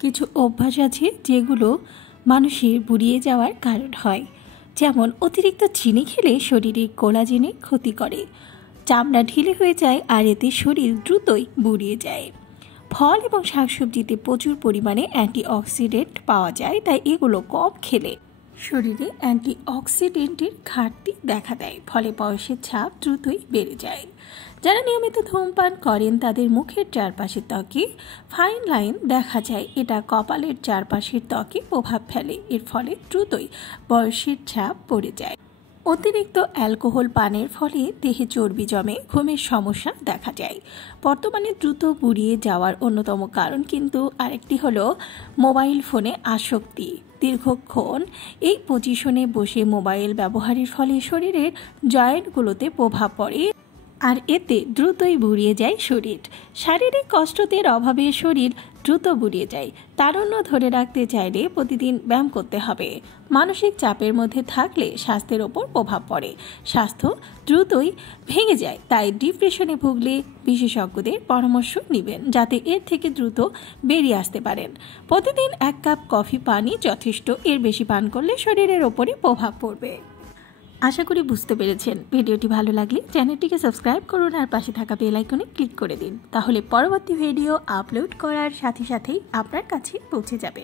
কিছু অভ্যাস আছে যেগুলো মানুষের বুড়িয়ে যাওয়ার কারণ হয়। যেমন অতিরিক্ত চিনি খেলে শরীরে কোলাজেনে ক্ষতি করে, চামড়া ঢিলে হয়ে যায় আর এতে শরীর দ্রুতই বুড়িয়ে যায়। ফল এবং শাকসবজিতে প্রচুর পরিমাণে অ্যান্টিঅক্সিডেন্ট পাওয়া যায়, তাই এগুলো কম খেলে শরীরে অ্যান্টিঅক্সিডেন্টের ঘাটতি দেখা দেয়, ফলে বয়সের ছাপ দ্রুতই বেড়ে যায়। যারা নিয়মিত ধূমপান করেন তাদের মুখের চারপাশের ত্বকে ফাইন লাইন দেখা যায়, এটা কপালের চারপাশের ত্বকে প্রভাব ফেলে, এর ফলে দ্রুতই বয়সের ছাপ পড়ে যায়। অতিরিক্ত অ্যালকোহল পানের ফলে দেহে চর্বি জমে, ঘুমের সমস্যা দেখা যায়। বর্তমানে দ্রুত বুড়িয়ে যাওয়ার অন্যতম কারণ কিন্তু আরেকটি হলো মোবাইল ফোনে আসক্তি। দীর্ঘক্ষণ এই পজিশনে বসে মোবাইল ব্যবহারের ফলে শরীরের জয়েন্টগুলোতে প্রভাব পড়ে আর এতে দ্রুতই বুড়িয়ে যায় শরীর। শারীরিক কসরতের অভাবে শরীর দ্রুত বুড়িয়ে যায়। তারুণ্য ধরে রাখতে চাইলে প্রতিদিন ব্যায়াম করতে হবে। মানসিক চাপের মধ্যে থাকলে স্বাস্থ্যের ওপর প্রভাব পড়ে, স্বাস্থ্য দ্রুতই ভেঙে যায়। তাই ডিপ্রেশনে ভুগলে বিশেষজ্ঞদের পরামর্শ নেবেন, যাতে এর থেকে দ্রুত বেরিয়ে আসতে পারেন। প্রতিদিন 1 কাপ কফি পানি যথেষ্ট, এর বেশি পান করলে শরীরের ওপরে প্রভাব পড়বে। আশা করি বুঝতে পেরেছেন। ভিডিওটি ভালো লাগলে চ্যানেলটিকে সাবস্ক্রাইব করুন আর পাশে থাকা বেল আইকনে ক্লিক করে দিন, তাহলে পরবর্তী ভিডিও আপলোড করার সাথে সাথেই আপনার কাছে পৌঁছে যাবে।